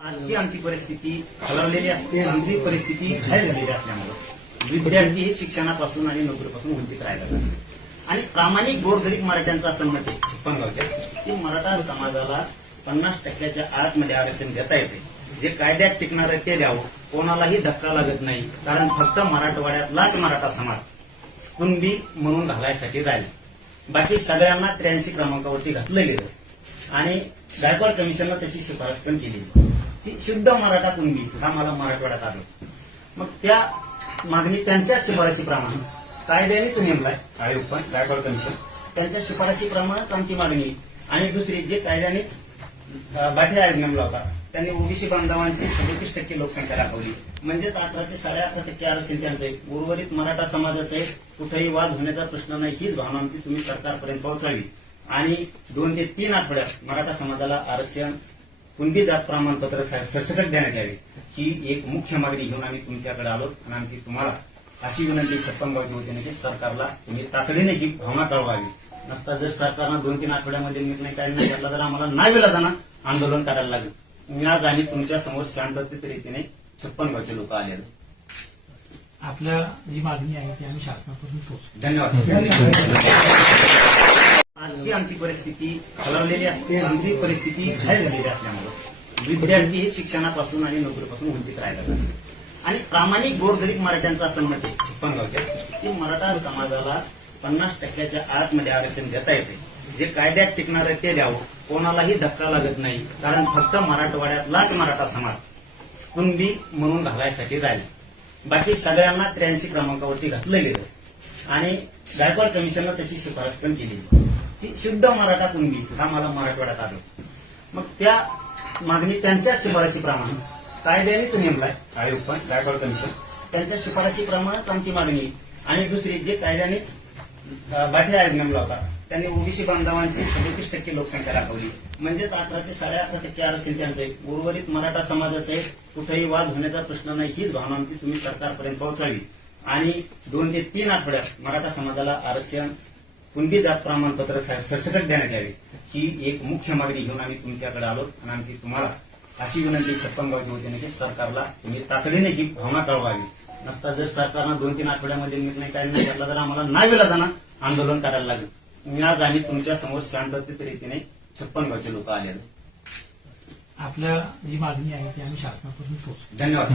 आजची आमची परिस्थिती हलवलेली असते, आमची परिस्थिती घायल झालेली असल्यामुळे विद्यार्थी हे शिक्षणापासून आणि नोकरीपासून वंचित राहिला असतात. आणि प्रामाणिक गोरगरीब मराठ्यांचं असं मत आहे चिपळगावच्या की मराठा समाजाला 50% आतमध्ये आरक्षण देता येते. जे कायद्यात टिकणार आहे ते द्यावं, कोणालाही धक्का लागत नाही. कारण फक्त मराठवाड्यातलाच मराठा समाज कुणबी म्हणून घालायसाठी राहिला. बाकी सगळ्यांना 83 क्रमांकावरती घातलं गेलं आणि गायकवाड कमिशननं तशी शिफारस पण केली की शुद्ध मराठा कुणबी हा मला मराठवाड्यात आलो. मग त्या मागणी त्यांच्या शिफारशीप्रमाणे कायद्यानेच नेमलाय आयोग, पण गायकवाड कमिशन त्यांच्या शिफारशीप्रमाणेच आमची मागणी. आणि दुसरी जे कायद्यानेच बाठी आयोग नेमला होता त्यांनी ओबीसी बांधवांची 37% लोकसंख्या दाखवली, म्हणजेच 18 ते 18.5% आरक्षण त्यांचं आहे. उर्वरित मराठा समाजाचं आहे. कुठेही वाद होण्याचा प्रश्न नाही. हीच भावना आमची तुम्ही सरकारपर्यंत पोहोचावी आणि 2 ते 3 आठवड्यात मराठा समाजाला आरक्षण कुणबी जात प्रमाणपत्र सरसकट देण्यात यावे ही एक मुख्य मागणी घेऊन आम्ही तुमच्याकडे आलो. आणि आमची तुम्हाला अशी विनंती छप्पनगावची वतीने की सरकारला तुम्ही तातडीने ही भावना कळवावी. नसता जर सरकारनं 2-3 आठवड्यामध्ये निर्णय काय नाही घेतला तर आम्हाला नाविलाजानं आंदोलन करायला लागेल. आज आणि तुमच्या समोर शांततेत रीतीने छप्पनगावचे लोक आले. आपल्या जी मागणी आहे ती आम्ही शासनापर्यंत पोहोचू. धन्यवाद. आजची आमची परिस्थिती हलवलेली असते, आमची परिस्थिती घायल झालेली असल्यामुळे विद्यार्थी हे शिक्षणापासून आणि नोकरीपासून वंचित राहिला असतात. आणि प्रामाणिक गोरगरीब मराठ्यांचं असं मत आहे चिपळगावच्या की मराठा समाजाला 50% आतमध्ये आरक्षण देता येते. जे कायद्यात टिकणार आहे ते द्यावं, कोणालाही धक्का लागत नाही. कारण फक्त मराठवाड्यातलाच मराठा समाज कुणबी म्हणून घालायसाठी राहिला. बाकी सगळ्यांना 83 क्रमांकावरती घातलं गेलं आणि गायकवाड कमिशननं तशी शिफारस पण केली की शुद्ध मराठा कुणबी हा मला मराठवाड्यात आलो. मग त्या मागणी त्यांच्या शिफारशीप्रमाणे कायद्यानेच नेमलाय आयोग, पण गायकवाड कमिशन त्यांच्या शिफारशीप्रमाणेच आमची मागणी. आणि दुसरी जे कायद्यानेच बाठी आयोग नेमला होता त्यांनी ओबीसी बांधवांची 37% लोकसंख्या दाखवली, म्हणजेच 18 ते 18.5% आरक्षण त्यांचं आहे. उर्वरित मराठा समाजाचं आहे. कुठेही वाद होण्याचा प्रश्न नाही. हीच भावना आमची तुम्ही सरकारपर्यंत पोहोचावी आणि 2 ते 3 आठवड्यात मराठा समाजाला आरक्षण कुणबी जात प्रमाणपत्र सरसकट देण्यात यावे ही एक मुख्य मागणी घेऊन आम्ही तुमच्याकडे आलो. आणि आमची तुम्हाला अशी विनंती छप्पनगावची वतीने की सरकारला तुम्ही तातडीने ही भावना कळवावी. नसता जर सरकारनं 2-3 आठवड्यामध्ये निर्णय काय नाही घेतला तर आम्हाला नाविलाजानं आंदोलन करायला लागेल. आज आणि तुमच्या समोर शांततेत रीतीने छप्पनगावचे लोक आले. आपल्या जी मागणी आहे ती आम्ही शासनापर्यंत पोहोचू. धन्यवाद.